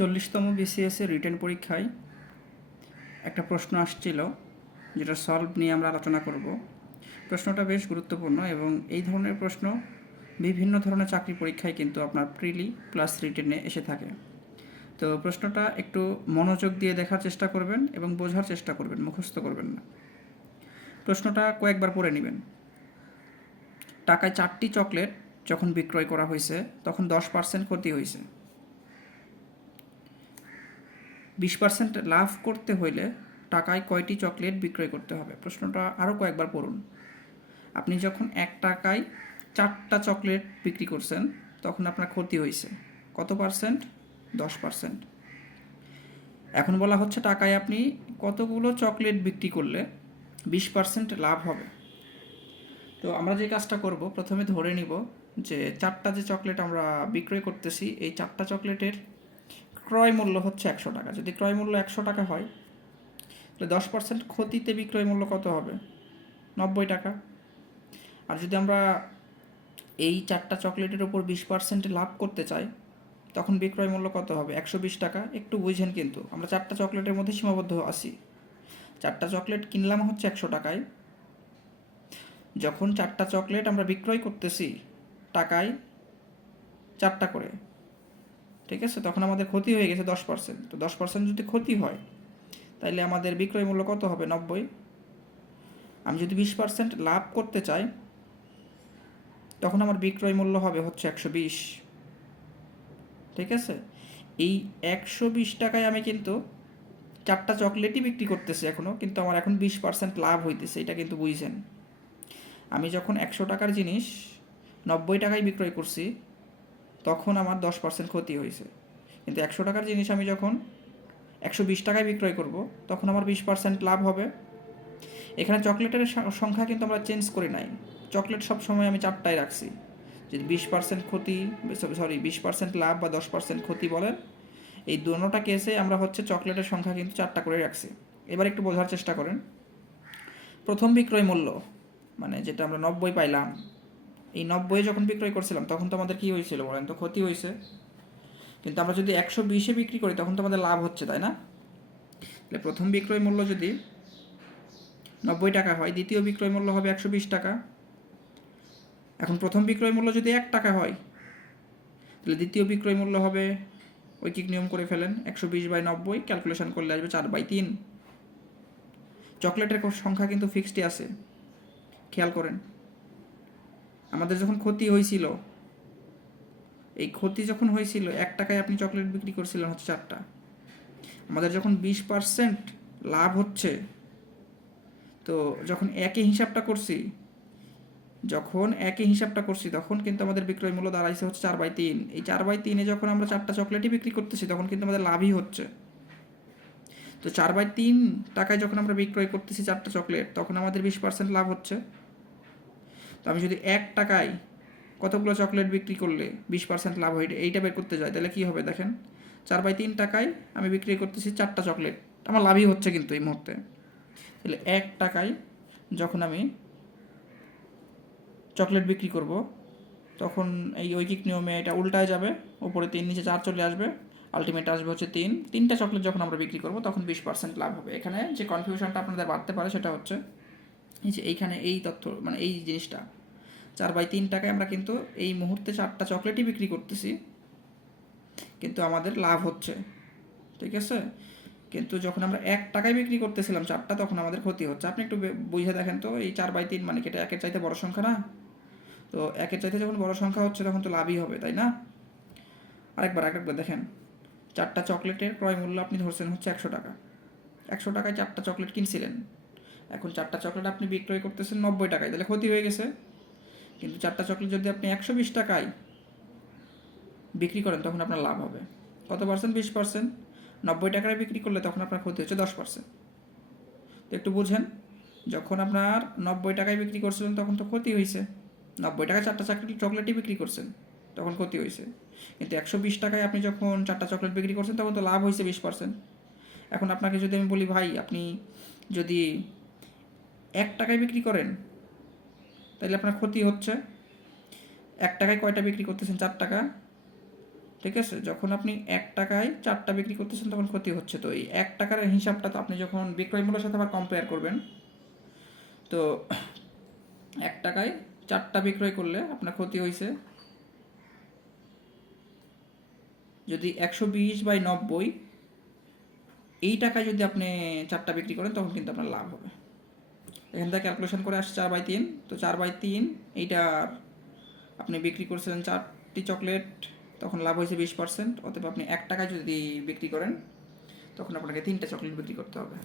40তম বিসিএসের রিটেন পরীক্ষায় একটা প্রশ্ন আসছিল, যেটা সলভ নিয়ে আমরা আলোচনা করব। প্রশ্নটা বেশ গুরুত্বপূর্ণ এবং এই ধরনের প্রশ্ন বিভিন্ন ধরনের চাকরি পরীক্ষায় কিন্তু আপনার প্রিলি প্লাস রিটেনে এসে থাকে। তো প্রশ্নটা একটু মনোযোগ দিয়ে দেখার চেষ্টা করবেন এবং বোঝার চেষ্টা করবেন, মুখস্থ করবেন না। প্রশ্নটা কয়েকবার পড়ে নেবেন। টাকায় 4টি চকলেট যখন বিক্রয় করা হয়েছে তখন 10% ক্ষতি হয়েছে। 20% লাভ করতে হইলে টাকায় কয়টি চকলেট বিক্রয় করতে হবে? প্রশ্নটা আরও কয়েকবার পড়ুন। আপনি যখন 1 টাকায় 4টা চকলেট বিক্রি করছেন তখন আপনার ক্ষতি হয়েছে কত পার্সেন্ট? 10%। এখন বলা হচ্ছে টাকায় আপনি কতগুলো চকলেট বিক্রি করলে 20% লাভ হবে। তো আমরা যে কাজটা করব, প্রথমে ধরে নিব যে 4টা যে চকলেট আমরা বিক্রয় করতেছি, এই 4টা চকলেটের ক্রয় মূল্য হচ্ছে 100 টাকা। যদি ক্রয় মূল্য 100 টাকা হয়, তাহলে 10% ক্ষতিতে বিক্রয় মূল্য কত হবে? 90 টাকা। আর যদি আমরা এই 4টা চকলেটের ওপর 20% লাভ করতে চাই, তখন বিক্রয় মূল্য কত হবে? 120 টাকা। একটু বুঝেন, কিন্তু আমরা 4টা চকলেটের মধ্যে সীমাবদ্ধ আছি। 4টা চকলেট কিনলাম হচ্ছে 100 টাকায়। যখন 4টা চকলেট আমরা বিক্রয় করতেছি টাকায় 4টা করে, ঠিক আছে, তখন আমাদের ক্ষতি হয়ে গেছে 10%। তো 10% যদি ক্ষতি হয়, তাইলে আমাদের বিক্রয় মূল্য কত হবে? 90। আমি যদি 20% লাভ করতে চাই, তখন আমার বিক্রয় মূল্য হবে হচ্ছে 120। ঠিক আছে, এই 120 টাকায় আমি কিন্তু 4টা চকলেটই বিক্রি করতেছি এখনও, কিন্তু আমার এখন 20% লাভ হইতেছে। এটা কিন্তু বুঝছেন। আমি যখন 100 টাকার জিনিস 90 টাকায় বিক্রয় করছি, তখন আমার 10% ক্ষতি হয়েছে। কিন্তু 100 টাকার জিনিস আমি যখন 120 টাকায় বিক্রয় করব, তখন আমার 20% লাভ হবে। এখানে চকলেটের সংখ্যা কিন্তু আমরা চেঞ্জ করি নাই। চকলেট সবসময় আমি 4টায় রাখছি। যদি 20% ক্ষতি, 20% লাভ বা 10% ক্ষতি বলেন, এই দুটোটা কেসে আমরা হচ্ছে চকলেটের সংখ্যা কিন্তু 4টা করে রাখছি। এবার একটু বোঝার চেষ্টা করেন। প্রথম বিক্রয় মূল্য মানে যেটা আমরা 90 পাইলাম, এই 90 যখন বিক্রয় করছিলাম তখন তো আমাদের কী হয়েছিল বলেন তো? ক্ষতি হয়েছে। কিন্তু আমরা যদি 120-এ বিক্রি করি তখন তো আমাদের লাভ হচ্ছে, তাই না? তাহলে প্রথম বিক্রয় মূল্য যদি 90 টাকা হয়, দ্বিতীয় বিক্রয় মূল্য হবে 120 টাকা। এখন প্রথম বিক্রয় মূল্য যদি 1 টাকা হয়, তাহলে দ্বিতীয় বিক্রয় মূল্য হবে, ঐকিক নিয়ম করে ফেলেন, 120/90 ক্যালকুলেশন করলে আসবে 4/3। চকলেটের সংখ্যা কিন্তু ফিক্সডই আছে, খেয়াল করেন। আমাদের যখন ক্ষতি হয়েছিল, এই ক্ষতি যখন হয়েছিল 1 টাকায় আপনি চকলেট বিক্রি করছিলেন হচ্ছে 4টা। আমাদের যখন 20% লাভ হচ্ছে, তো যখন একই হিসাবটা করছি তখন কিন্তু আমাদের বিক্রয় মূল্য দাঁড়াইছে হচ্ছে 4/3। এই 4/3-এ যখন আমরা 4টা চকলেটই বিক্রি করতেছি, তখন কিন্তু আমাদের লাভই হচ্ছে। তো 4/3 টাকায় যখন আমরা বিক্রয় করতেছি 4টা চকলেট, তখন আমাদের 20% লাভ হচ্ছে। তো আমি যদি 1 টাকায় কতগুলো চকলেট বিক্রি করলে 20% লাভ হয়, এইটা বের করতে যাই, তাহলে কী হবে দেখেন। 4/3 টাকায় আমি বিক্রি করতেছি 4টা চকলেট, আমার লাভই হচ্ছে কিন্তু এই মুহূর্তে। তাহলে 1 টাকায় যখন আমি চকলেট বিক্রি করব, তখন এই ঐকিক নিয়মে এটা উল্টায় যাবে, ওপরে 3 নিচে 4 চলে আসবে, আলটিমেট আসবে হচ্ছে 3। 3টা চকলেট যখন আমরা বিক্রি করব তখন 20% লাভ হবে। এখানে যে কনফিউশনটা আপনাদের বাড়তে পারে সেটা হচ্ছে এই যে এইখানে এই তথ্য, মানে এই জিনিসটা 4/3 টাকায় আমরা কিন্তু এই মুহূর্তে 4টা চকলেটই বিক্রি করতেছি, কিন্তু আমাদের লাভ হচ্ছে, ঠিক আছে। কিন্তু যখন আমরা 1 টাকায় বিক্রি করতেছিলাম 4টা, তখন আমাদের ক্ষতি হচ্ছে। আপনি একটু বুঝে দেখেন তো, এই 4/3 মানে কি এটা 1-এর চাইতে বড় সংখ্যা না? তো 1-এর চাইতে যখন বড় সংখ্যা হচ্ছে তখন তো লাভই হবে, তাই না? আরেকবার দেখেন, 4টা চকলেটের ক্রয় মূল্য আপনি ধরছেন হচ্ছে 100 টাকা। 100 টাকায় 4টা চকলেট কিনছিলেন, এখন 4টা চকলেট আপনি বিক্রয় করতেছেন 90 টাকায়, তাহলে ক্ষতি হয়ে গেছে। কিন্তু 4টা চকলেট যদি আপনি 120 টাকায় বিক্রি করেন, তখন আপনার লাভ হবে কত পার্সেন্ট? 20%। 90 টাকায় বিক্রি করলে তখন আপনার ক্ষতি হচ্ছে 10%। তো একটু বুঝেন, যখন আপনার 90 টাকায় বিক্রি করছিলেন তখন তো ক্ষতি হয়েছে। 90 টাকায় 4টা চকলেটই বিক্রি করছেন, তখন ক্ষতি হয়েছে। কিন্তু 120 টাকায় আপনি যখন 4টা চকলেট বিক্রি করছেন, তখন তো লাভ হয়েছে 20%। এখন আপনাকে যদি আমি বলি, ভাই আপনি যদি 1 টাকায় বিক্রি করেন, তাহলে আপনার ক্ষতি হচ্ছে। 1 টাকায় কয়টা বিক্রি করতেছেন? 4 টাকা। ঠিক আছে, যখন আপনি 1 টাকায় 4টা বিক্রি করতেছেন তখন ক্ষতি হচ্ছে। তো এই 1 টাকার হিসাবটা তো আপনি যখন বিক্রয় মূল্যের সাথে আবার কম্পেয়ার করবেন, তো 1 টাকায় 4টা বিক্রয় করলে আপনার ক্ষতি হয়েছে যদি 120/90 এই টাকায় যদি আপনি 4টা বিক্রি করেন তখন কিন্তু আপনার লাভ হবে। এখান থেকে ক্যালকুলেশন করে আসছে 4/3, তো 4/3 এইটার আপনি বিক্রি করছিলেন 4টি চকলেট, তখন লাভ হয়েছে 20%। অতএব আপনি 1 টাকায় যদি বিক্রি করেন তখন আপনাকে 3টা চকলেট বিক্রি করতে হবে।